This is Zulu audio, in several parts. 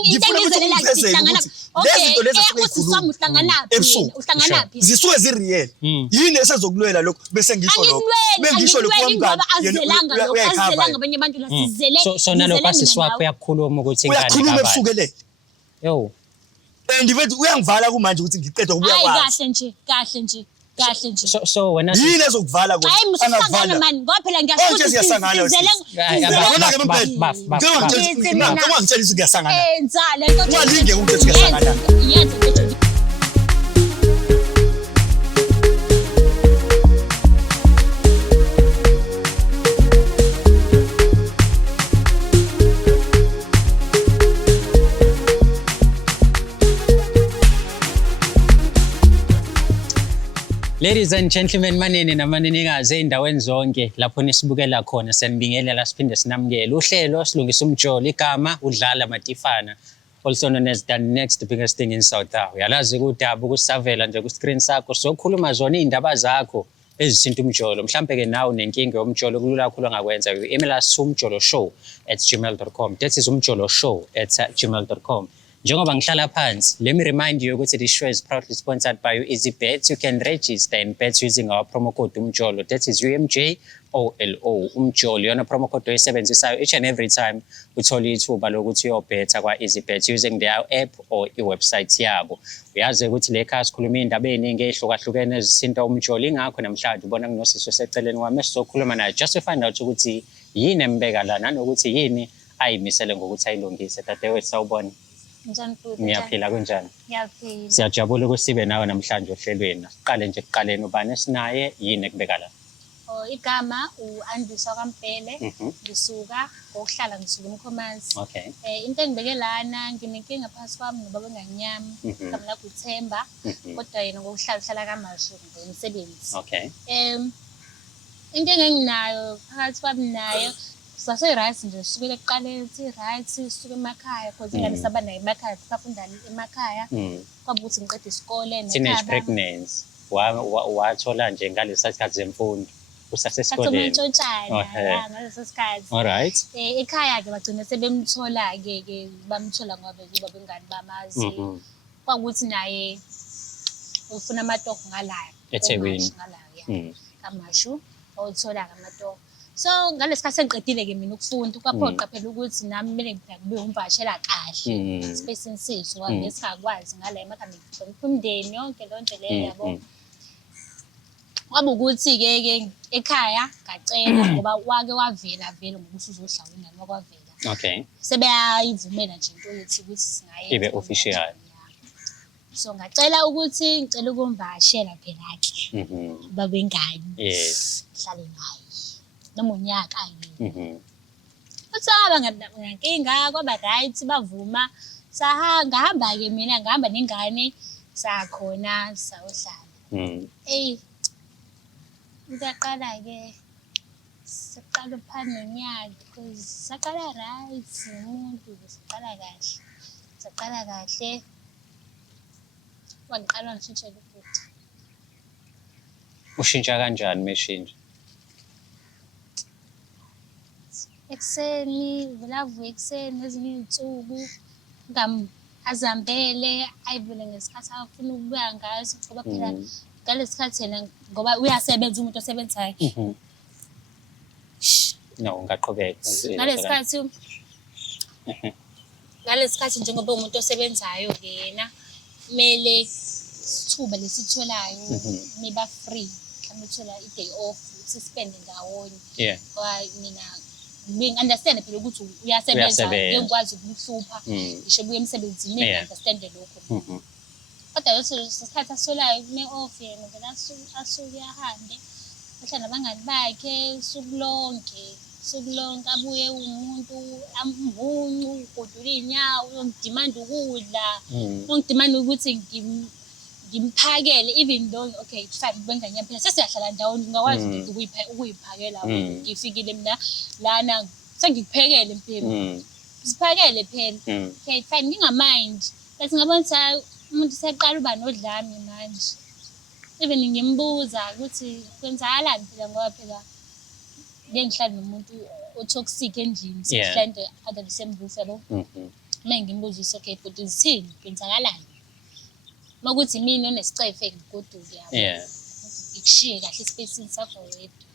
Ngizengezelela sihlangana. Okay, usiswami uhlanganaphi? Zisuke zireal. Yini esezokulwela lokho bese ngisho lokho. Bengisho lokho ngoba azelanga abanye abantu la sizele. So nalokho asiswapho uyakhuluma ukuthi ingane kabani. Uyakhuluma ebusukelele. Yo. Ndibethi uyangivala kumanje ukuthi ngiqeda ukubuya kwazi. Kahle nje. So wena yini ezokuvala kodwa angavala mani ngoba phela ngiyasho siyasangana ngeke ngitshela ukuthi kuyasangana enzale nto ungalinge ukuthi siyasangana yenza Ladies and gentlemen, manene namanenekazi eindaweni zonke lapho nisibukela khona senibingelela siphinde sinamukele uhlelo silungisa umjolo igama udlala Matifana also known as the next biggest thing in South Africa. Uyalazi ukudaba ukusavela nje ku screen sakho sokhuluma zona izindaba zakho ezithinta umjolo mhlambe ke nawe nenkinga yomjolo kulula kakhulu ngakwenza email us umjoloshow@gmail.com. That is umjoloshow@gmail.com. Njengoba ngihlala phansi, let me remind you ukuthi this show is proudly sponsored by EasyBet. You can register and bet using our promo code umjolo. That is UMJOLO umjolo. Yona promo code oyisebenzisayo each and every time uthola ithuba lokuthi uyobetha kwa EasyBet using their app or iwebsite yabo. Uyazi ukuthi le khasi sikhuluma indaba eziningi ezihlukahlukene ezithinta umjolo ingakho namhlanje ubona kunosisi oseceleni wami esizokhuluma naye just to find out ukuthi yini embeka la nanokuthi yini ayimisele ngokuthi ayilungise. Dadewethu sawubona. Ngiyaphila kunjani? Ngiyaphila. Siyajabula ukuthi sibe nawe namhlanje ohlelweni. Siqale nje ekuqaleni ubani esinaye yini ekubeka la? Igama uAndiswa kaMpele ngisuka ngokuhlala ngisuka eMkhomazi. Okay. Into engibeke lana nginenkinga phakathi kwami nobaba nganyama igama lakho uThemba kodwa yena ngokuhlala kaMashu ngomsebenzi. Okay. Inkinga enginayo phakathi kwami nayo sase right nje sukela ekuqaleni uthi right suke emakhaya because ngani saba nayo emakhaya safunda emakhaya kwaba ukuthi ngiqede isikole teenage pregnancy wathola nje ngalesi sikhathi zemfundo usasesikoleni ngaleso sikhathi. All right. Ekhaya ke bagcina sebemthola ke bamthola ngoba bengani bamazi kwakuthi naye ufuna amatoho ngalayo eThekwini ngalayo kaMashu awuthola amatoho. So ngalesikhathi sengiqedile ke mina ukufunda kwaphoqa phela ukuthi nami kumele ngibe umvashela kahle space insizwe ngoba ngesingakwazi ngala emakhaya ngifundeni yonke lonke leyo yabo. Kwaba ukuthi ke ekhaya ngacela ngoba wake wavela ngoba usuzohlawula noma kwavela. Okay. Sebeyayivumela nje into yethi ukuthi singayenza ibe official. So ngacela ukuthi ngicela ukumvashela phela ke baba ingane. Yes. Hlale naye noma unyaka yini. Uthaba ngankinga kwaba right bavuma ngahamba ke mina ngihamba nengane sakhona sayohlala. Ngaqala ke siqala phana nonyaka because saqala right umuntu saqala kahle wangiqala ngishintshela ukuthi ushintsha kanjani meshintsha? Ekseni velavu ekseni ezinye izinsuku azambele ayivele ngesikhathi afuna ukubuya ngaso ngoba phela ngalesikhathi yena ngoba uyasebenza umuntu osebenzayo. No ngaqhubeka ngalesikhathi njengoba umuntu osebenzayo ke yena kumele sithuba lesitholayo niba free mhlawumbe uthola i-day off sispende ndawonye. Ngoba mina ngi-understand phela ukuthi uyasebenza ngekwazi ukuhlupha ngisho buye emsebenzini ngi-understand lokho. Kodwa isikhathi asolayo kune-off yena vele asuke ahambe ahlala nabangani bakhe usuku lonke abuye umuntu amhuncu ugodula iy'nyawo uyongidimanda ukudla ungidimanda ukuthi ngimphakele even though okay fine benganyama phela sesiyahlala ndawonye ngingakwazi ukuyiphakela ngifikile mina lana sengikuphekele phela siphakele phela okay fine ngingamind but ngabona ukuthi umuntu seqala uba nodlame manje even ngimbuza ukuthi kwenzakalani phela ngoba phela ngihlala nomuntu otoxic endlini sihlale under the same roof yabo Uma ngimbuza okay bhuti zithini kwenzakalani makuthi mina onesicefe ngigoduke yabo Yeah. ngikushiye kahle esipacini sakho wedwa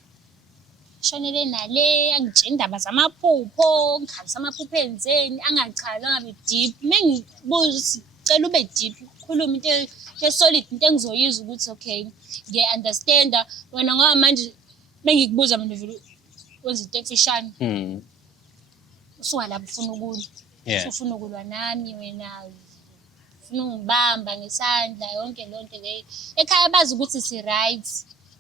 shonele nale angitshela indaba zamaphupho ngikhalisa amaphupho enzeni angachazi angabe deep mengibuza cela ube deep khuluma into esolid into engizoyiza ukuthi okay ngiya-understanda wena ngoba manje mengikubuza mina vele wenza into emfishane usuka lapho ufuna ukulwa ufuna ukulwa nami wena ufuna ungibamba ngesandla yonke lonto leyo ekhaya bazi ukuthi si-right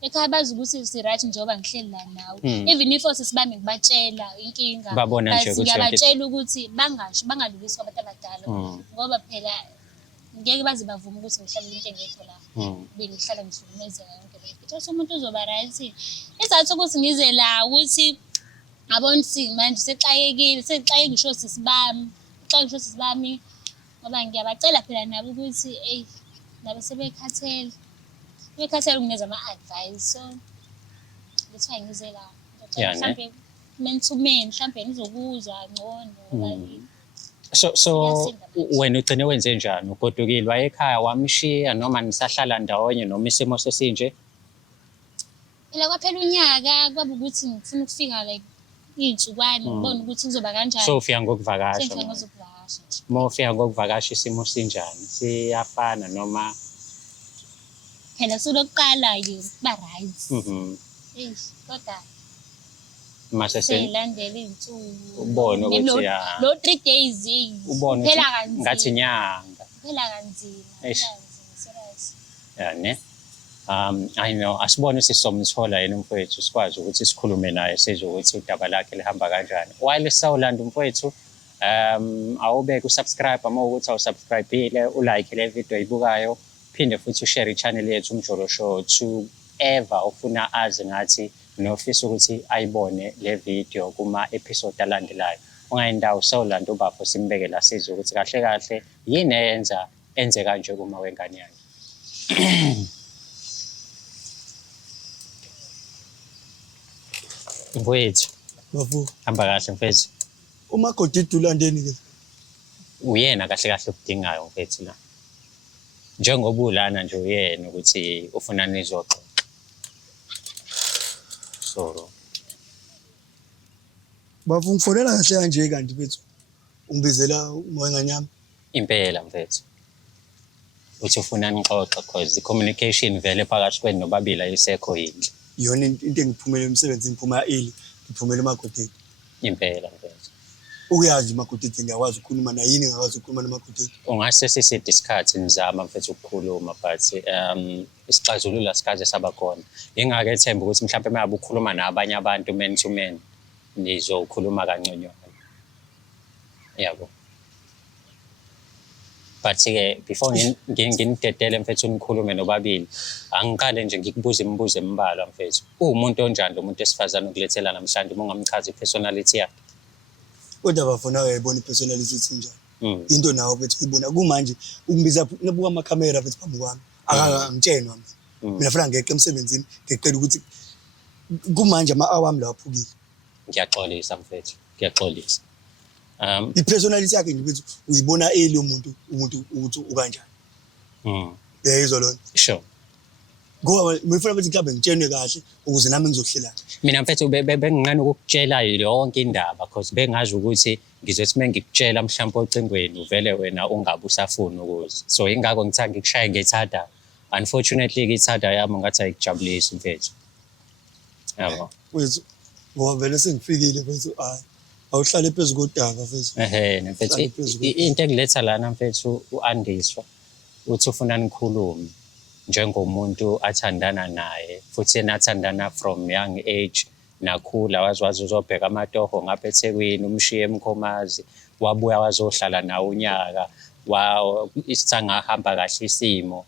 ekhaya bazi ukuthi si-right njengoba ngihleli la nawe even if sesibami ngibatshela inkinga ngiyabatshela ukuthi bangadlulisi kwabantu abadala ngoba phela ngeke baze bavume ukuthi ngihlale into engekho la bengihlala ngihlukumezeka yonke leyo futhi umuntu uzoba right isizathu ukuthi ngize la ukuthi ngabona manje sexakekile ngisho sisi bami ngoba ngiyabacela phela nabo ukuthi nabo sebekhathele ukunikeza ama-advice so that's why ngize la mhlawumbe man to man mhlawumbe ngizokuzwa ngcono So wena ugcine wenze njani ugodukile wayekhaya wamshiya noma nisahlala ndawonye noma isimo sesinje phela kwaphela unyaka kwaba ukuthi ngifuna ukufika like iy'nsukwane ngibona ukuthi kuzoba kanjani so ufika ngokuvakasha ngifika ngokuvakasha uma ufika ngokuvakasha isimo sinjani siyafana noma phela sulokuqala-ke kuba right kodwa mase seyilandela iy'nsuku ubone ukuthi lo 3 days phela kanzima ngathi inyanga phela kanzima ne I know asibone sisomthola yena umfowethu sikwazi ukuthi sikhulume naye sizwe ukuthi udaba lakhe lihamba kanjani while sisawulanda umfowethu awubeke usubscribe uma ukuthi awusubscribe-ile ulike le video oyibukayo phinde futhi ushare i-channel yethu uMjolo Show to ever ufuna azi ngathi nofisa ukuthi ayibone le video kuma-episode alandelayo ungayindawo sawulanda ubafo simbeke la sizwe ukuthi kahle kahle yini enze kanje kuma wengane yakhe mfowethu bafu hamba kahle mfethu umakoti ulandeni ke uyena kahle kahle ukudingayo mfethu la njengoba ulana nje uyena ukuthi ufuna nizoxoxa so bafu ngifonela kahle kanje kanti bethu ungibizela umoyenganyama impela mfethu uthi ufuna nixoxa because the communication vele phakathi kwenu nobabili ayisekho yinhle iyona into engiphumela emsebenzini ngiphuma early ngiphumela emakoteni impela mfethu uyazi imakoteti ngiyakwazi ukukhuluma na yini ngakwazi ukukhuluma namakoteti ungase siside isikhathi nizama mfethu ukukhuluma but isixazululo sikaze saba khona ingake ethemba ukuthi mhlawumbe mayabe ukhuluma nabanye abantu man to man nizokhuluma kangconywana yabo but-ke before nginidedele mfethu nikhulume nobabili angiqale nje ngikubuze imibuzo embalwa mfethu uwumuntu onjani lo muntu esifazane ukulethela namhlanje uma ungamchaza i-personality yakhe kodwa bafuna uyayibona i-personality sinjani into nawo bethu uyibona kumanje ukungibiza nabuka amakhamera bethu phambi kwami akangitshenwa mina funa ngeke emsebenzini ngicela ukuthi kumanje ama-hour ami lawo aphukile ngiyaxolisa mfethu ngiyaxolisa i-personality yakhe nje bethu uyibona early umuntu ukuthi ukanjani yayizwa lona sure ngoba ngifuna ukuthi mhlawumbe ngitshenwe kahle ukuze nami ngizokuhlela mina mfethu benginqane ukukutshela yonke indaba because bengazi ukuthi ngizothi mengikutshela mhlawumbe ocingweni uvele wena ungabe usafuni ukuze so ingakho ngithanda ngikushaye ngethada unfortunately ithada yami ngathi ayikujabulisi mfethu yabo wethu ngoba vele sengifikile mfethu awuhlale phezu kodaba mfethu mfethu into engiletha lana mfethu u-Andiswa uthi ufuna nikhulume njengomuntu athandana naye futhi yena athandana from young age nakhula wazi uzobheka amatoho ngapha eThekwini umshiye eMkhomazi wabuya wazohlala nawe unyaka isangahamba kahle isimo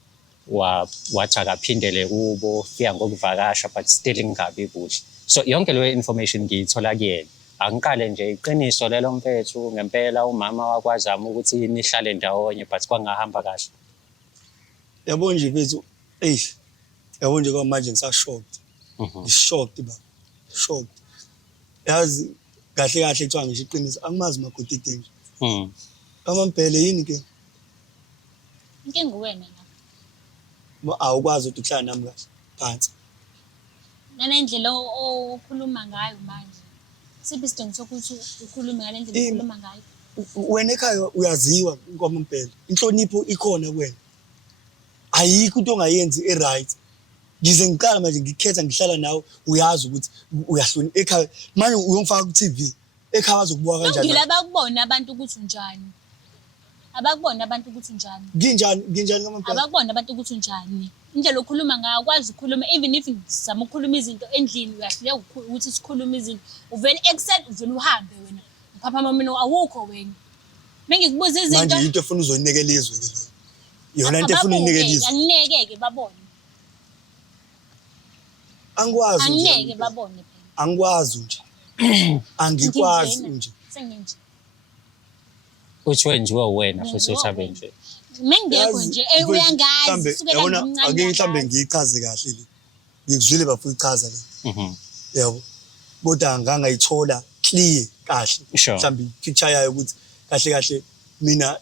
wathi akaphindele kubo fika ngokuvakasha but still ingabi kuhle so yonke leyo information ngiyithola kuyena angiqale nje iqiniso lelo mfethu ngempela umama wakwazama ukuthi nihlale ndawonye but kwangahamba kahle yabo nje bethu yabo nje kwamanje ngisashocked shocked ba shocked yazi kahle kuthiwa ngisho iqiniso angimazi makoti nje Amambhele yini ke? Inkinga uwena la. Awukwazi ukuthi uhlala nami kahle phansi. Nalendlela okhuluma ngayo manje. Siphi isidingo sokuthi ukhulume ngale ndlela okhuluma ngayo? Wena ekhaya uyaziwa kwamambhele. Inhlonipho ikhona kuwena. Ayikho into ongayenzi e-right. Ngize ngiqala manje ngikhetha ngihlala nawe uyazi ukuthi uyahlonipha ekhaya. Manje uyongifaka ku-TV. Ekhaya bazokubuka kanjani? Ngila bakubona abantu ukuthi unjani. Abakubona abantu ukuthi unjani. Nginjani kwamambhele? Abakubona abantu ukuthi unjani. Indlela okhuluma ngayo ukwazi ukukhuluma even if ngizama ukukhuluma izinto endlini uyahluleka ukuthi sikhuluma izinto. Uvele excel uvele uhambe wena. Papa mama awukho wena. Mengikubuza izinto manje into efuna uzoyinikela izwe ke lo. Yona into efuna uyinikela izwe. Angineke babone. Angikwazi nje. Angineke babone phela. Angikwazi nje. Angikwazi nje. Senginje. Uthi wenziwe wena futhi uthabe nje. Mengekho nje uyangazi sukela ngimncane. Ake mhlambe ngiyichaze kahle le. Ngikuzwile bafuna ichaza le. Yabo. Kodwa angangayithola clear kahle. Mhlambe picture yayo ukuthi kahle kahle mina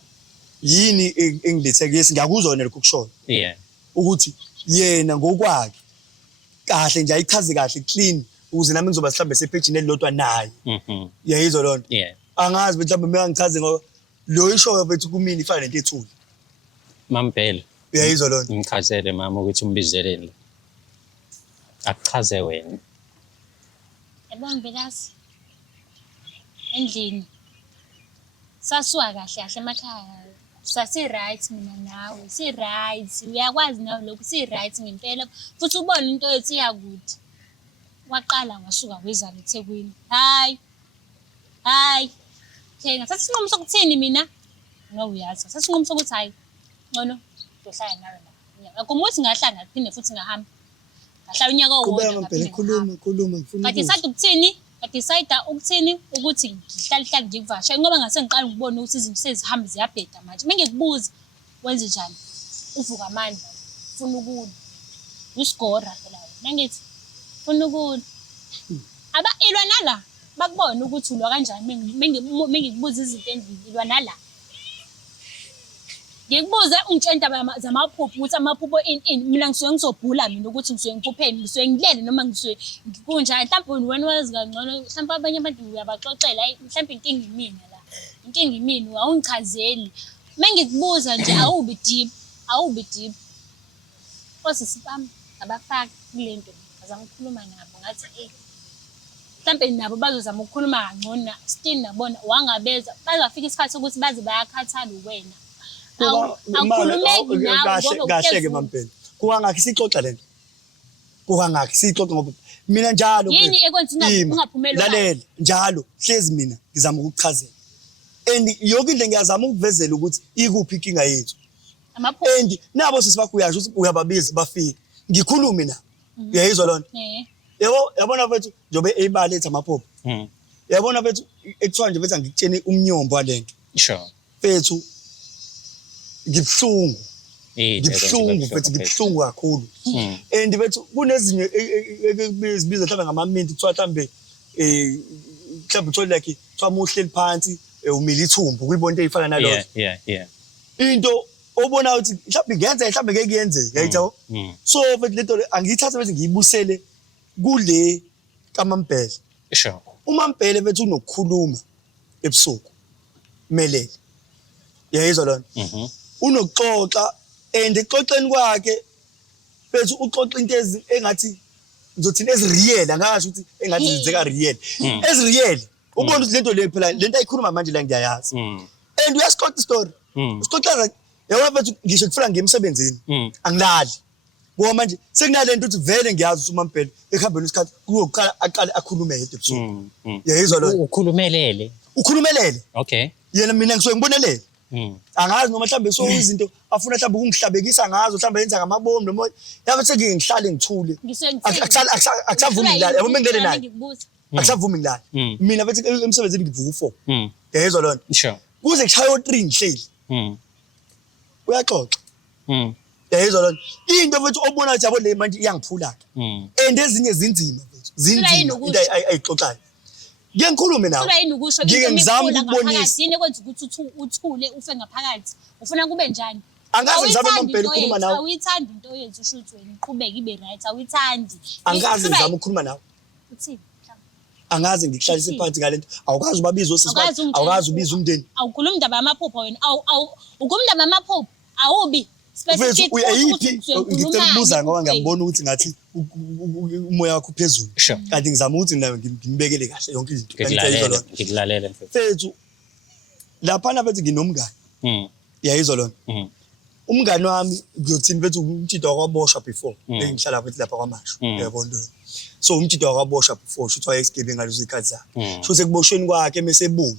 yini engiletheke yesi ngiyakuzwa wena lokho kushoyo. Yeah. Ukuthi yena ngokwakhe kahle nje ayichaze kahle clean ukuze nami ngizoba mhlambe sepage nelilodwa naye. Yayizwa lonto. Yeah. Angazi mhlambe mina ngichaze ngoba lo ishoyo bethu kumini ifana nento ethuli. Mambhele. Uyayizwa lonto. Ngichazele mama ukuthi umbizelele. Akuchaze wena. Yabona Mvelasi. Endlini. Sasuka kahle kahle emakhaya. Sasi right mina nawe. Si right. Uyakwazi nawe lokho si right ngempela. Futhi ubona into ethi iyakuthi. Waqala wasuka wezala eThekwini. Hayi. Thina sasinqomo sokuthini mina? No uyazi. Sasinqomo sokuthi hayi. Ngono ngihlala nawe la. Akumuthi ngahlala ngaphinde futhi ngahamba. Ngahlala unyaka owodwa ngaphinde. Khuluma ngifuna. Kade decide ukuthini? Decide ukuthini ukuthi ngihlala ngivashe ngoba ngase ngiqala ngibone ukuthi izinto sezihambe ziyabheda manje. Mengikubuza wenze njani? Uvuka amandla. Ufuna ukudla. Usigora phela wena. Nangithi ufuna ukudla. Ilwa nala bakubona ukuthi ulwa kanjani mengikubuza izinto endlini ilwa nala. Ngikubuze ungitshela indaba zamaphupho ukuthi amaphupho in mina ngisuke ngizobhula mina ukuthi ngisuke ngiphupheni ngisuke ngilele noma ngisuke kunjani mhlawumbe wena wazi kangcono mhlawumbe abanye abantu uyabaxoxela mhlawumbe inkinga imina la inkinga imini awungichazeli mengikubuza nje awubi deep osisipam abafaki kulento azama ukukhuluma nabo ngathi mhlawumbe nabo bazozama ukukhuluma kangcono still nabona wangabeza bazafika isikhathi sokuthi baze bayakhathala wena. Awukhulumeki nawe ngoba kahle ke mampela kungangakho sixoxa lento kungangakho sixoxa ngoba mina njalo yini ekwenza ungaphumeli lalela njalo hlezi mina ngizama ukuchazela and yonke into ngiyazama ukuvezela ukuthi ikuphi inkinga yethu and nabo sisibakho uyasho ukuthi uyababiza bafike ngikhulume na uyayizwa lonto yabona mfethu njobe eyibale ethi amaphupho yabona mfethu ekuthiwa nje bese ngikutshene umnyombo walento sure mfethu ngibhlungu mfethu ngibhlungu kakhulu and bethu kunezinye ezibiza mhlawumbe ngama-mint kuthiwa mhlawumbe mhlawumbe uthole like kuthiwa uma uhleli phansi umile ithumbu kuyibona into ey'fana nalozo into obonayo ukuthi mhlawumbe ngenzeka mhlawumbe ngeke kuyenzeka yayithabo so mfethu lento angiyithatha bese ngiyibusele kule kaMambhele sure uMambhele bethu unokukhuluma ebusuku melele yayizwa lona unokuxoxa and exoxeni kwakhe bethu uxoxa into engathi ngizothina eziriyeli angasho ukuthi engathi zenzeka real eziriyeli ubona ukuthi lento le phela lento ayikhuluma manje la ngiyayazi and uyasixoxa story usixoxa yabona bethu ngisho kufuna ngemsebenzini angilali ngoba manje sekunalento ukuthi vele ngiyazi ukuthi uMambhele ekhambeni isikhathi kuyoqala aqale akhulume yedwa ebusuku yayizwa lo ukhulumelele okay yena mina ngisuke ngibonelele angazi noma mhlawumbe so izinto afuna mhlawumbe ukungihlabekisa ngazo mhlawumbe yenza ngamabomu noma yabe seke ngihlale ngithule akusavumi ngilala yabo mengene naye akusavumi ngilala mina bethi emsebenzini ngivuka u4 yayizwa lona sure kuze kushaya u3 ngihleli uyaxoxa yayizwa lona into bethu obona ukuthi yabo le manje iyangiphula ke and ezinye zinzima bethu zinzima into ayixoxayo ngeke ngikhulume nawe Kuba yini ukusho ngike into ngizama emifula ukukubonisa ngaphakathi yini ekwenza ukuthi uthule ufe ngaphakathi ufuna kube njani angazi ngizame Awuyithandi mampela into ukukhuluma yethu, nawe awuyithandi into yethu usho ukuthi wena iqhubeke ibe right awuyithandi angazi Kuba- ngizama ukukhuluma nawe uthini angazi ngikuhlalise phansi ngalento awukazi ubabiza osisi Awukazi umtshela- awukazi ubiza umndeni awukhuluma indaba yamaphupho wena ukumndaba yamaphupho awubi mfethu specific uyayiphi ngicela ukubuza ngoba ngiyambona ukuthi ngathi umoya wakho phezulu Sure. kanti ngizama ukuthi nawe ngimbekele kahle yonke izinto kanti yayizwa lona ngikulalele mfethu. mfethu laphana bethi nginomngane yayizwa lona umngane wami ngiyothini bethi umtshito wakwaboshwa before bengihlala bethi lapha kwamasho yabona so umtshito wakwaboshwa before shothi wayesigebengu ngalezo ikhathi zakhe shothi ekuboshweni kwakhe mesebuya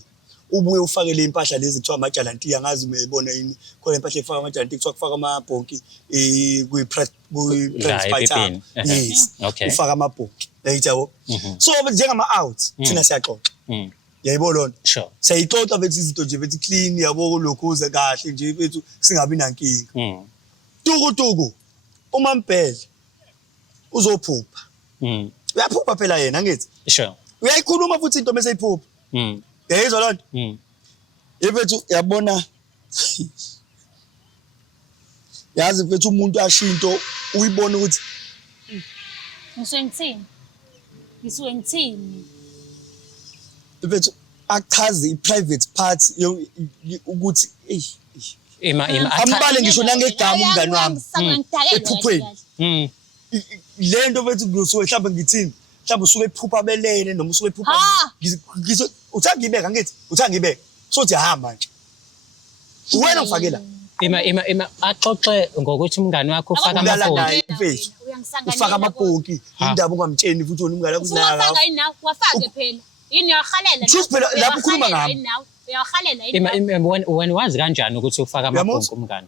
ubuye ufake le impahla lezi kuthiwa amajalantiya ngazi uyayibona yini khona impahla efaka amajalantiya kuthiwa kufaka amabhonki ephepheni. yes Okay. ufaka amabhonki yayithi yabo so njengama out thina siyaxoxa yayibona lona Sure. siyayixoxa bethi izinto nje bethi clean yabo lokhuze kahle nje bethu singabi nankinga tuku uma mbhele uzophupha uyaphupha phela yena angithi Sure. uyayikhuluma futhi into bese iphupha yayizwa lonto yebethu yabona yazi mfethu umuntu ashinto uyibona ukuthi ngisuke ngithini mfethu achaze i-private part ukuthi ambale ngisho nangegama umngane wami ephupheni lento mfethu kusuke mhlawumbe ngithini mhlawumbe usuke ephupha belene noma usuke ephupha uthangibeka ngithi uthangibeka sothi hamba nje wena ngifakela axoxe ngokuthi umngane wakho ufaka Udlala amafoni. naye mfethu ufaka amabhonki indaba ongamtsheni futhi wona umngane wakho Ufaka yini nawe wafake phela yini uyahalela Truth phela, lapho ukhuluma ngami. uyahalela yini Wena wazi kanjani ukuthi ufaka amabhonki umngane?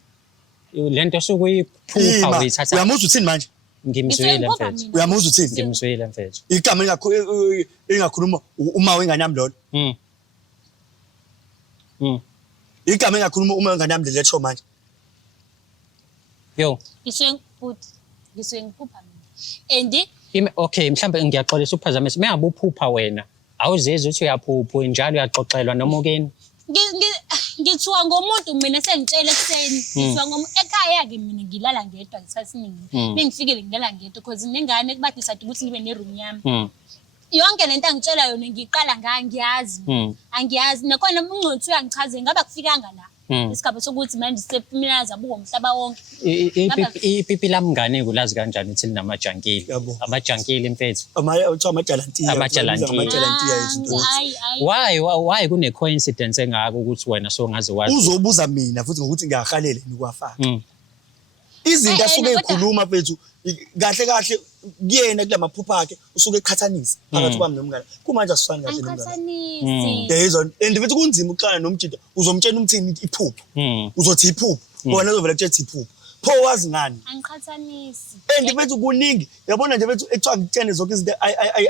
Lento sukuyiphupha uyithatha. uyamuzwa uthini manje Ngimzwile mfethu. uyamuzwa uthini Ngimzwile mfethu. igama engakhuluma uma wengane yami lona igama engakhuluma uma wengane yami letsho manje Yo. ngisuke ngiphupha mina and Okay, mhlambe ngiyaxolisa ukuphazamise. Mengabe uphupha wena, awuzizwa ukuthi uyaphupha njalo uyaxoxelwa noma ukeni? ngithiwa ngomuntu mina sengitshela ekuseni ngithiwa ekhaya-ke mina ngilala ngedwa ngesikhathi esiningi bengifikile ngilala ngedwa because nengane kuba decide ukuthi ngibe neroom yami yonke lento angitshela yona ngiqala angiyazi nakhona ungcothi uyangichazela ngaba kufikanga la isigaba sokuthi manje mina zabuka umhlaba wonke Ipipi lamngane kulazi kanjani ukuthi linamajankili? Yabo. Amajankili mfethu. amajalantiya Amajalantiya. izinto Why kune coincidence engaka ukuthi wena songaze wazi? uzobuza mina futhi ngokuthi ngiyahalela nikwafaka izinto asuke ekhuluma mfethu kahle kahle kuyena kulamaphupha akhe usuke eqhathanisa phakathi kwami nomngane kumanje asifani kahle nomngane angikhathanisi yezona and futhi kunzima ukuqala nomtshito uzomtshela umthini iphupho uzothi iphupho wona uzovela kuthi iphupho pho wazi ngani angikhathanisi and bethu kuningi yabona nje bethu ekuthiwa ngitshene zonke izinto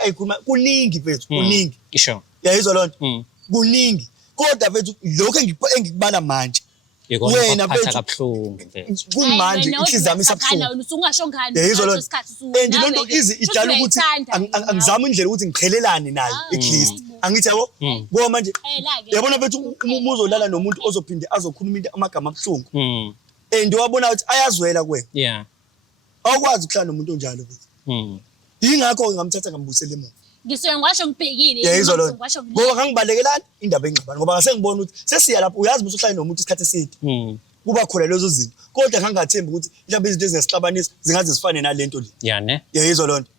ayikhuluma kuningi bethu kuningi Isho. yayizwa lonto kuningi kodwa bethu lokho engikubala manje wena bethu bethu kabuhlungu mfethu. kumanje inhliziyo yami isabuhlungu usungasho ngani yayizwa lonto and lonto idala ukuthi angizama indlela ukuthi ngiqhelelane naye at least angithi yabo ngoba manje yabona bethu uma uzolala nomuntu ozophinde azokhuluma into amagama abuhlungu and wabona ukuthi ayazwela kuwena Yeah. awukwazi ukuhlala nomuntu onjalo bethu yingakho ngamthatha ngambusela emuva ngisuke ngisho ngibhekile yayizwa lonto ngoba ngangibalekelani indaba engxabano ngoba ngase ngibona ukuthi sesiya lapho uyazi ukuthi uhlale nomuntu isikhathi eside kuba khona lezo zinto kodwa ngangathembi ukuthi mhlawumbe izinto ezingesixabanisa zingaze zifane nalento le Yeah ne? yayizwa lonto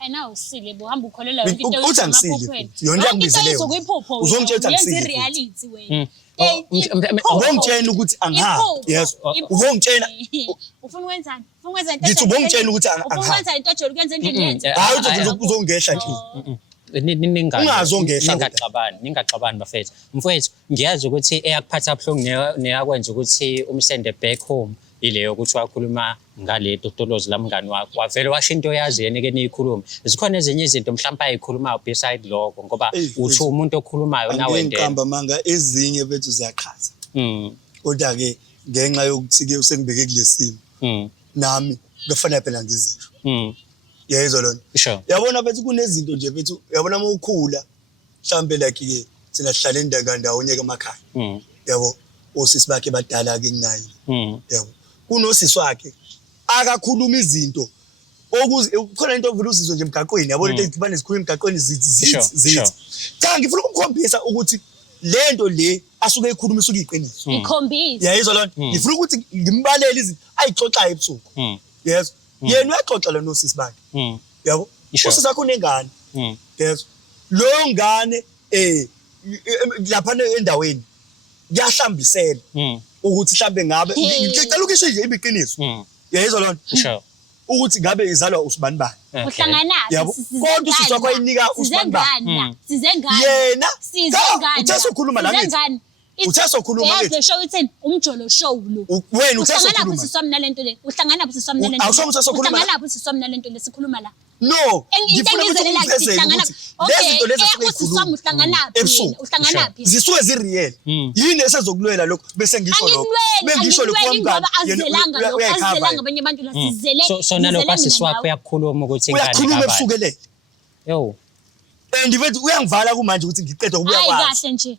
ayinawo usile bo hamba ukholela yonke into uthi angisile yona yangibizeleyo uzongitshela ukuthi angisile reality wena ubongitshela ukuthi angihambi yes ubongitshela ufuna ukwenzani ngithi ubongitshela ukuthi ufuna ukwenza into ojolo kwenza endlini yenze hayi uthi uzongehla nje Ningaxabani bafethu. Mfowethu, ngiyazi ukuthi eyakuphatha kabuhlungu neyakwenza ukuthi umsende back home ileyo ukuthi wakhuluma ngale totolozi lamngani wakho. Wavele washo into yazi yena ke niyikhuluma. Zikhona ezinye izinto mhlawumbe ayikhulumayo beside lokho ngoba uthi umuntu okhulumayo nawe ndene. Ngihamba manga ezinye bethu ziyaqhaza. Kodwa ke ngenxa yokuthi ke usengibeke kulesimo. Nami kufanele phela ngizisho. Yayizwa lona. Sure. Yabona bethu kunezinto nje bethu yabona uma ukhula mhlambe like ke sina sihlala ndawonye emakhaya yabo osisi bakhe badala ke kunaye yabo kunosisi wakhe akakhuluma izinto khona into ovula usizwe nje emgaqweni yabo lento ezibane zikhuluma emgaqweni zithi cha ngifuna ukumkhombisa ukuthi lento le asuke ekhuluma isuke iqiniso ikhombisa yayizwa lona ngifuna ukuthi ngimbalele izinto ayixoxayo ebusuku yes yena uyaxoxa lo nosisi bakhe yabo usisi akho nengane yes lo ngane lapha endaweni kuyahlambisela ukuthi mhlambe ngabe ngicela ukisho nje ibiqiniso yayizwa lona ukuthi ngabe izalwa usibani bani uhlangana yabo kodwa usisi wakho ayinika usibani bani yena uthe sokhuluma la ngithi uthe sokhuluma ngithi yebo show ithini umjolo show lo wena uthe uhlangana sokhuluma sisomna lento le uhlangana sisomna lento awusho ukuthi sokhuluma uhlangana sisomna lento le sikhuluma la no ngifuna ukuthi uhlangana lezinto lezi uhlangana uhlangana zisuke zireal yini esezokulwela lokho bese ngisho lokho bengisho lokho wamngani yena uyayikhava abanye abantu la sizele so nalokho asisi wakho uyakhuluma ukuthi ingane uyakhuluma ebusukelele yo and mfethu uyangivala kumanje ukuthi ngiqede ukubuya kwazi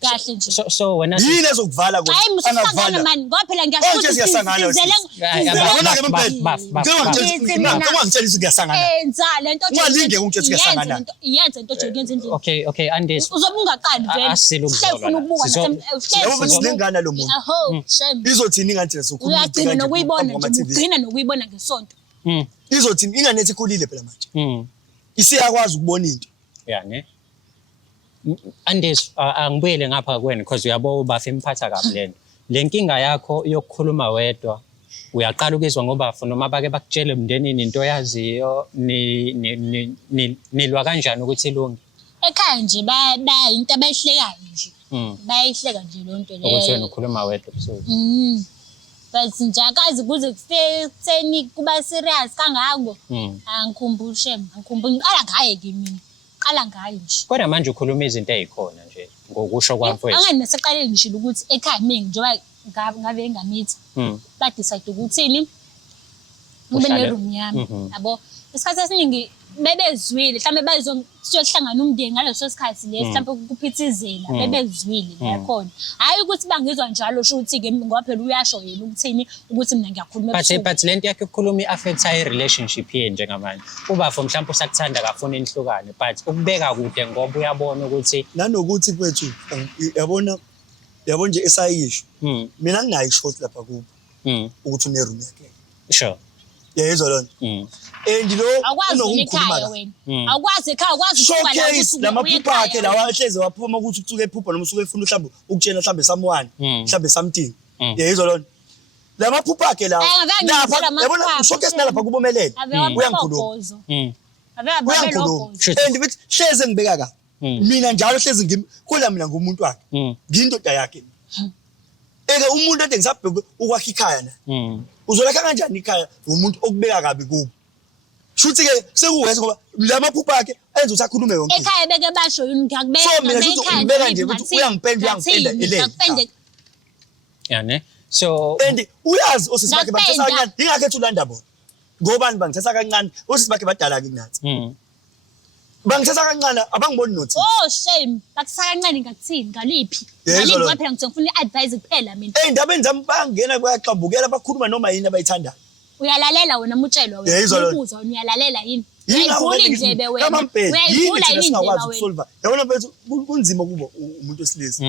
kahle nje so wena yini ezokuvala kodwa hayi musangana man ngoba phela ngiyasho ngiyangitshela ukuyasangana enza lento ungalinge ungitshela ukuyasangana yenza into nje yenza indlela okay Andis uzobe ungaqali vele ufuna ukubuka sinengana lo muntu aho shame izothini ingane sokhuluma uyagcina nokuyibona nje ugcina nokuyibona ngesonto izothini ingane ethi ikhulile phela manje isiyakwazi ukubona into ne Andis angibuyele ngapha kuwena because uyabo bafa imphatha kabi lento lenkinga yakho yokukhuluma wedwa uyaqala ukuzwa ngobafu noma bake bakutshele emndenini into yaziyo nilwa kanjani ukuthi ilunge ekhaya nje bayinto abayihlekayo nje bayihleka nje lonto leyo ukuthi wena ukhuluma wedwa busuku but nje akazi kuze kuseni kuba serious kangako angikhumbushe ngiqala ngaye ke mina qala ngayo nje kodwa manje ukhuluma izinto ezikhona nje ngokusho kwamfowethu angani naseqaleni ngishilo ukuthi ekhaya mina njengoba ngabe engamithi ba decide ukuthini ube neroom yami yabo isikhathi esiningi bebezwile mhlambe siyohlangana umndeni ngaleso sikhathi lesi mhlambe kuphithizela bebezwile yakhona hayi ukuthi bangizwa njalo sho ukuthi ke ngoba phela uyasho yena ukuthini ukuthi mina ngiyakhuluma but lento yakhe ukukhuluma i-affect i-relationship yenu njengamanje ubafo mhlawumbe usakuthanda kafuna inihlukane but ukubeka kude ngoba uyabona ukuthi nanokuthi kwethu yabona nje esayisho mina nginayo ishot lapha kubo ukuthi uneroom yakhe sure yezwa lona and lo unokukhuluma wena awukwazi ekhaya ukwazi ukuba la ukuthi lamaphupha akhe lawa ehleze waphuma ukuthi ucuke iphupha noma usuke efuna mhlawumbe ukutshela mhlawumbe someone mhlawumbe something yezwa lona lamaphupha akhe lawa lapha yabona ushokesi nalapha kubomelele uyangikhuluma and bithi hleze ngibeka ka mina njalo hleze kula mina ngumuntu wakhe ngiyindoda yakhe eke umuntu ade ngisabheke ukwakha ikhaya na uzolakha kanjani ikhaya umuntu okubeka kabi kubo shuthi ke sekuwese ngoba lamaphupha akhe enza usakhulume yonke ekhaya beke basho yini ngiyakubeka so mina futhi ngibeka nje ukuthi uyangipenda ne so and uyazi osisi bakhe bathatha kancane ingakho ethi ulanda bona ngobani bangithatha kancane osisi bakhe badala ke kunathi bangithatha kancane abangiboni nothi shame bakuthatha kancane ngakuthini ngaliphi ngoba phela ngifuna i-advice kuphela mina endabeni zami bangena bayaxambukela bakhuluma noma yini abayithanda uyalalela wena mutshelwa wena ubuza uyalalela yini uyayivula indlebe wena uyayivula indlebe wena yabona mfethu kunzima kuba umuntu wesilisa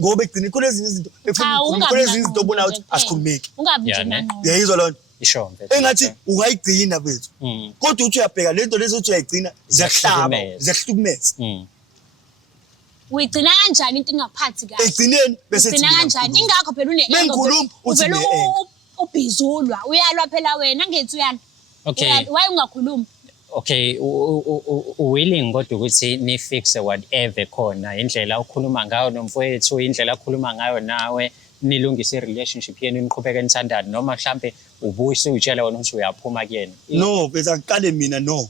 ngoba egcina khona ezinye izinto efuna khona ezinye izinto obona ukuthi asikhulumeki ungabi nje nqondo uyayizwa lona isho mfethu engathi ungayigcina mfethu kodwa uthi uyabheka lento lezi uthi uyayigcina ziyahlaba ziyahlukumeza uyigcina kanjani into ingaphathi kahle egcineni bese ugcina kanjani ingakho phela bengikhuluma uthi ubhizulwa uyalwa phela wena ngethi uyana why ungakhuluma okay willing kodwa ukuthi ni fixe whatever khona indlela ukhuluma ngayo nomfowethu indlela akhuluma ngayo nawe nilungise i-relationship yenu niqhubeke nithandane noma mhlambe ubuyise utshela wena ukuthi uyaphuma kuyena no bese aqale mina no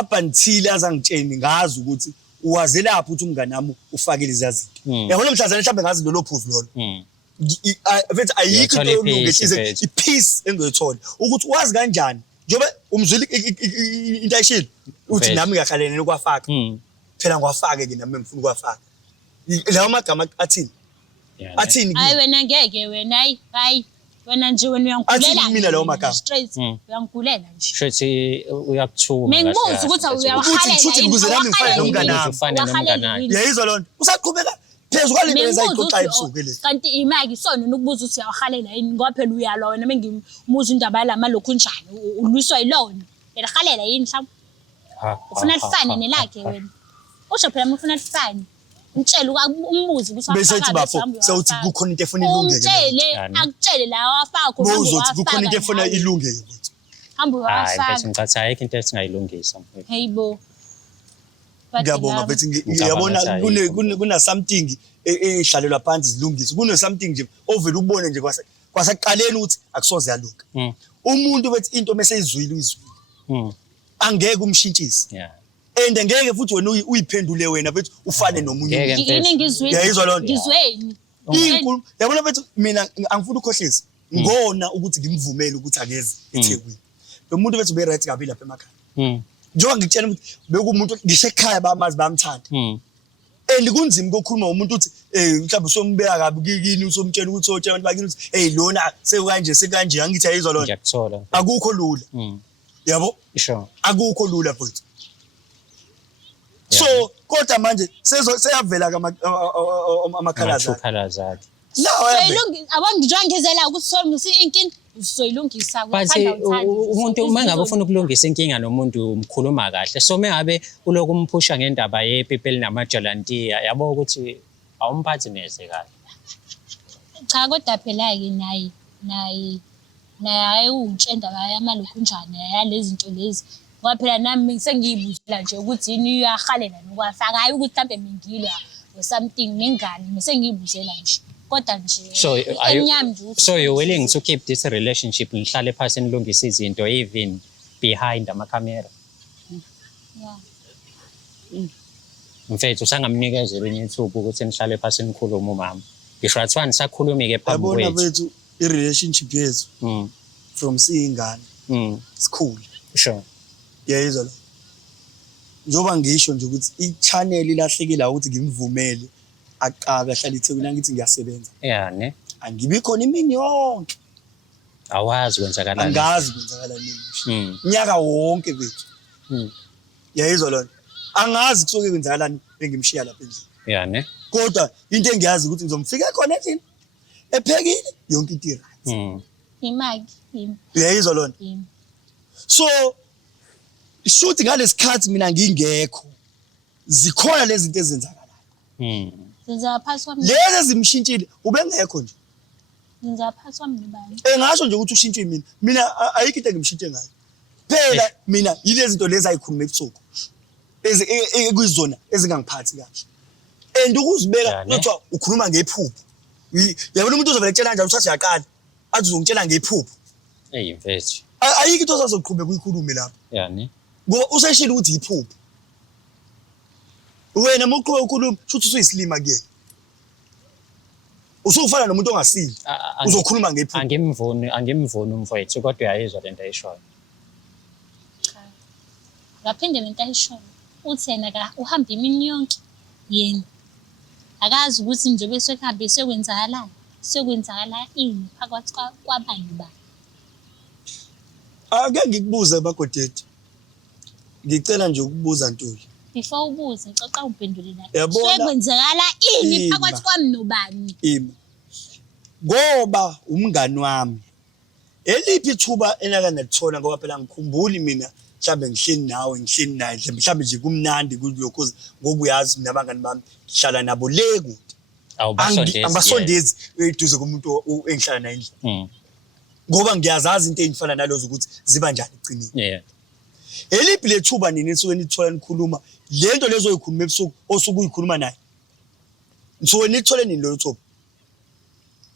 up until azangitsheni ngazi ukuthi uwazelaphi ukuthi umngane nami ufake lezi zinto yabona mhlazana mhlambe ngazi lolo phuzu lolo mfethu ayikho into yolungisa ipeace engiyoyithola ukuthi wazi kanjani njobe umzwile into ayishilo uthi Vele. nami ngiyakhalene nokwafaka phela ngiwafake ke nami ngifuna ukwafaka lawo magama athini Yeah, athini hayi wena ngeke wena hayi wena nje wena Athi uyangulela mina lawo magama. straight uyangigulela nje Shothi uyakuthuma. Mengibuza ukuthi Ukuthi shuthi ukuze nami ngifane nomngane wami. Ufane nomngane wakhe. yayizwa loo nto usaqhubeka phezu kwalento ezayixoxa ebusuku le kanti imaki sona ukubuza ukuthi uyawahalela yini ngoba phela uyalwa wena mengimuza indaba yalama lokhu njani ulwiswa yilona phela halela yini mhlawumbe ufuna lifane nelakhe wena usho phela ufuna lifane umtshele umbuzi ukuthi bese ethi bafo sewuthi kukhona into efuna ilungeke umtshele akutshele la wafaka khona bozothi kukhona into efuna ilungeke mfethu hamba Hayi wafaka mfethu ngicatha ayikho into esingayilungisa mfethu. hayibo ngiyabonga mfethu ngiyabona kuna something ehlalelwa phansi zilungise kuno something nje ovela ubone nje kwasaqaleni ukuthi akusoze yalunga umuntu bethi into meseyizwile uyizwile angeke umshintshise Yeah. and ngeke futhi wena uyiphendule wena bethi ufane nomunye Ngeke. yini ngizwini Uyayizwa loo nto? ngizweni inkulu yabona bethu mina angifuni ukukhohlisa ngona ukuthi ngimvumele ukuthi akeze eThekwini lo muntu bethu be right kabi lapha emakhaya njengoba ngikutshela ukuthi bekumuntu ngisho ekhaya bamazi bamthanda and kunzima ukukhuluma umuntu uthi mhlawumbe usombeka kabi kini usomtshela ukuthi otshela abantu bakini ukuthi lona sekanje sekanje angithi ayizwa lona Ngiyakuthola. akukho lula yabo Sure. akukho lula futhi so kodwa manje seyavela amakhalaza Amakhalaza akhe. soyilungisa abangijwa ngizela ukuthi solungisa inkingi soyilungisa But umuntu uma ngabe ufuna ukulungisa inkinga nomuntu umkhuluma kahle. So mengabe uloku umphusha ngendaba yePPL namaJolantiya yabo ukuthi awumphathi neze kahle. cha kodwa phela ke naye untshenda yamalokhu njani yalezi zinto lezi ngoba phela nami sengiyibuzela nje ukuthi yini uyahalela nokwafaka hayi ukuthi mhlambe mingilwa or something nengane bese ngiyibuzela nje kodwa nje So emnyama nje so you're willing to keep this relationship nihlale phasi nilungise izinto even behind amakhamera. yeah Mfethu sangamnikeza elinye ithuba ukuthi nihlale phasi nikhulume umama. Ngisho athiwa nisakhulumi ke phambi yabona kwethu. bethu i-relationship yethu from siyingane sikhulu Sure. yayizwa lo njoba ngisho nje ukuthi i-channel ilahlekile ukuthi ngimvumele aqaka ahlala eThekwini ngithi ngiyasebenza Yeah, ne. angibi khona imini yonke Awazi kwenzakalani. angazi kwenzakalani nyaka wonke bethu yayizwa lo angazi kusuke kwenzakalani bengimshiya lapha endlini Yeah, ne. kodwa into engiyazi ukuthi ngizomfika khona endlini ephekile yonke into right imaki uyayizwa lona so ishuthi ngalesikhathi mina ngingekho zikhona lezi zinto ezenzakalayo zenza phasi kwami lezi ezimshintshile ubengekho nje zenza phasi kwami nibani engasho nje ukuthi ushintshwe mina ayikho into engimshintshe ngayo phela mina yilezi zinto lezi ayikhuluma ebusuku ekuyizona ezingangiphathi kahle and ukuzibeka kuthiwa ukhuluma ngephupho yabona umuntu ozovela ekutshela kanjani usathi uyaqala athi uzongitshela ngephupho mfethu. ayikho into osazoqhubeka uyikhulume lapho Yeah, ne. ngoba useshilo ukuthi yiphupho wena moqhubeka ukhuluma futhi usuyisilima kuyena usufana nomuntu ongasili uzokhuluma ngephupho Angimvuni umfethu kodwa uyayizwa lento ayishoyo. ngaphinde lento ayishoyo uthi yena uhamba imini yonke yena akazi ukuthi njengoba sekhambe sekwenzakala ini phakathi kwabani ba ake ngikubuze bagodeti ngicela nje ukubuza Ntuli before ubuze xoxa uphendule la Yabona? sekwenzakala ini Ima. phakathi kwami nobani ima ngoba umngani wami eliphi ithuba enaka nalithola ngoba phela ngikhumbuli mina mhlambe ngihleli nawe ngihleli naye mhlambe nje kumnandi kulokho ngoba uyazi mina abangani bami hlala nabo le kude Angibasondezi eduze komuntu engihlala naye endlini ngoba ngiyazazi into ezifana nalozo ukuthi ziba njani ecinini Yeah. eliphi lethuba nini esuke nithola nikhuluma lento lezo oyikhuluma ebusuku osuke uyikhuluma naye nisuke nithole nini lo thuba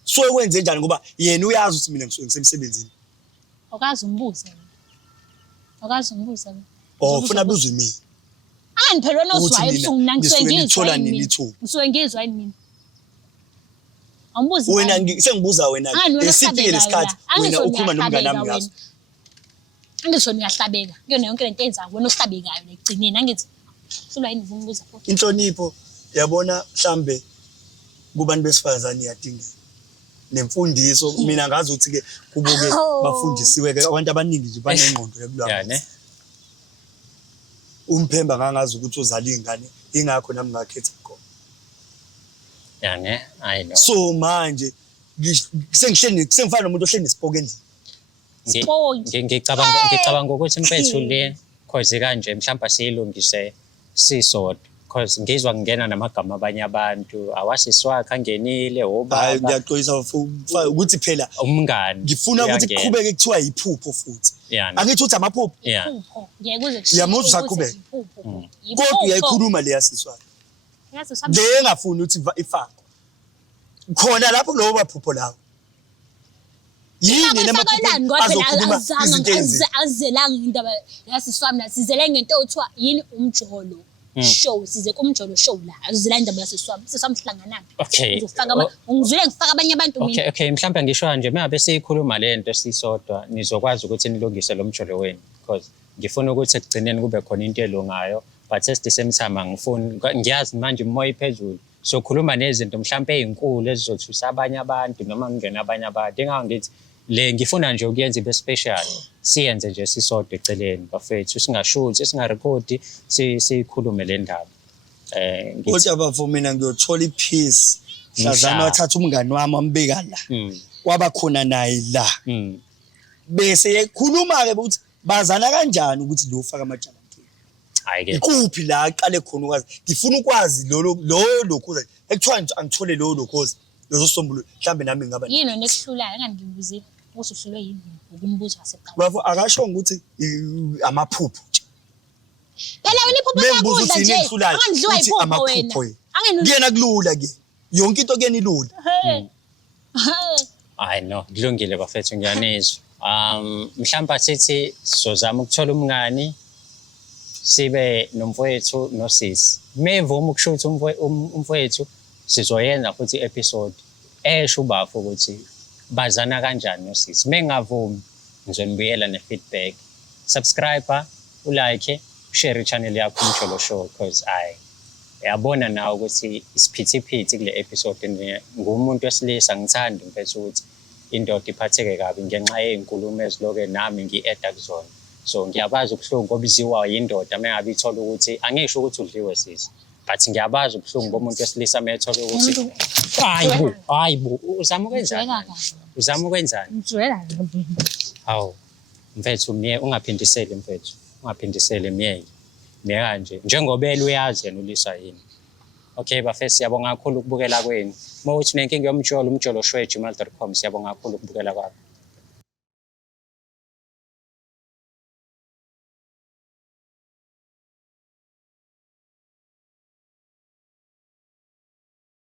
so ekwenze njani ngoba yena uyazi ukuthi mina ngisuke ngisemsebenzini okazi umbuze ufuna buze mina phela Ukuthi noswaye mina ebusuku mina ngisuke ngisuke ngithola ngizwa nini yini ithuba? ngisuke ngizwa yini mina awumbuzi wena sengibuza wena wena esiphi usabela lesikhathi la. wena Angisho ukhuluma nomngane ngiyasabela nami ngaso Angithi wena uyahlabeka kuyona yonke lento eyenzayo wena ohlabekayo la ekugcineni angithi hlulwa yini uvumubuza futhi inhlonipho yabona mhlambe kubantu besifazane iyadingeka nemfundiso mina ngazi ukuthi ke kubuke bafundisiwe ke abantu abaningi nje banengqondo yokulwa ne umphemba ngangazi ukuthi uzala ingane ingakho nami ngakhetha khona ne I know so manje sengifana nomuntu ohleli nesipoke endlini ngicabanga ukuthi mfethu le cause kanje mhlawumbe siyilungise sisodwa because ngizwa ngena namagama abanye abantu awasiswakha angenile hayi obaba ngiyaxolisa ukuthi phela umngani ngifuna ukuthi kuqhubeke kuthiwa yiphupho futhi angithi uthi amaphupho iphupho ngeke kuze Yamuzwa usaqhubeka. kodwa uyayikhuluma le yasiswakha yazi le engafuni ukuthi ifakwe khona lapho kulowo baphupho lawo yini nemaphupho ngoba azokhuluma izinto phela azelanga indaba yasiswami la sizele ngento othiwa yini umjolo show size kumjolo show la azizela indaba yasiswami siswami sihlanganaphi okay ngizofaka ngizule ngifaka abanye abantu mina okay mhlawumbe ngisho nje mabe siyikhuluma le nto sisodwa nizokwazi ukuthi nilungise lo mjolo wenu because ngifuna ukuthi ekugcineni kube khona into elungayo but at the same time angifuni ngiyazi manje imoya iphezulu sokhuluma nezinto mhlawumbe ezinkulu ezizothusa abanye abantu noma ngene abanye abantu ingakho ngithi le ngifuna nje ukuyenza ibe special siyenze nje sisodwa eceleni bafethu singashuthi singarekhodi sikhulume le ndaba ukuthi abafo mina ngiyothola ipeace hlazana wathatha umngani wami ambeka la kwaba khona naye la bese yekhuluma ke ukuthi bazana kanjani ukuthi lo ufaka amajala hayi ke kuphi la aqale khona ukwazi ngifuna ukwazi lokho ekuthiwa angithole lokhozi lososombululo mhlambe nami ngaba yini nesihlulayo engangibuzile ukuthi uhlulwe yini ukumbuza waseqala bafo akasho ukuthi amaphupho nje phela wena iphupho yakudla nje angandliwa iphupho wena kuyena kulula ke yonke into kuyena ilula I know kulungile bafethu ngiyanizwa mhlawumbe sithi sizozama ukuthola umngani sibe nomfowethu nosisi mevuma ukushuthi umfowethu sizoyenza futhi episode esho ubafo ukuthi bazana kanjani nosisi mengavumi ngizonibuyela ne-feedback subscribe ulike share channel yakho Umjolo Show because yabona nawe ukuthi isiphithiphithi kule episode ngumuntu wesilisa ngithanda mfethu ukuthi indoda iphatheke kabi ngenxa yezinkulumo eziloke nami ngi-eda kuzona so ngiyabazi ubuhlungu obuziwa yindoda mengabe ithola ukuthi angisho ukuthi udliwe sisi but ngiyabazi ubuhlungu bomuntu wesilisa methola ukuthi hayibo uzama ukwenzani ngijwayela hawu mfethu miye ungaphindiseli mfethu ungaphindiseli miye kanje njengoba uyazi yena ulisa yini okay bafethu siyabonga kakhulu ukubukela kwenu uma uthi nenkinga yomjolo umjolo show@gmail.com siyabonga kakhulu ukubukela kwakho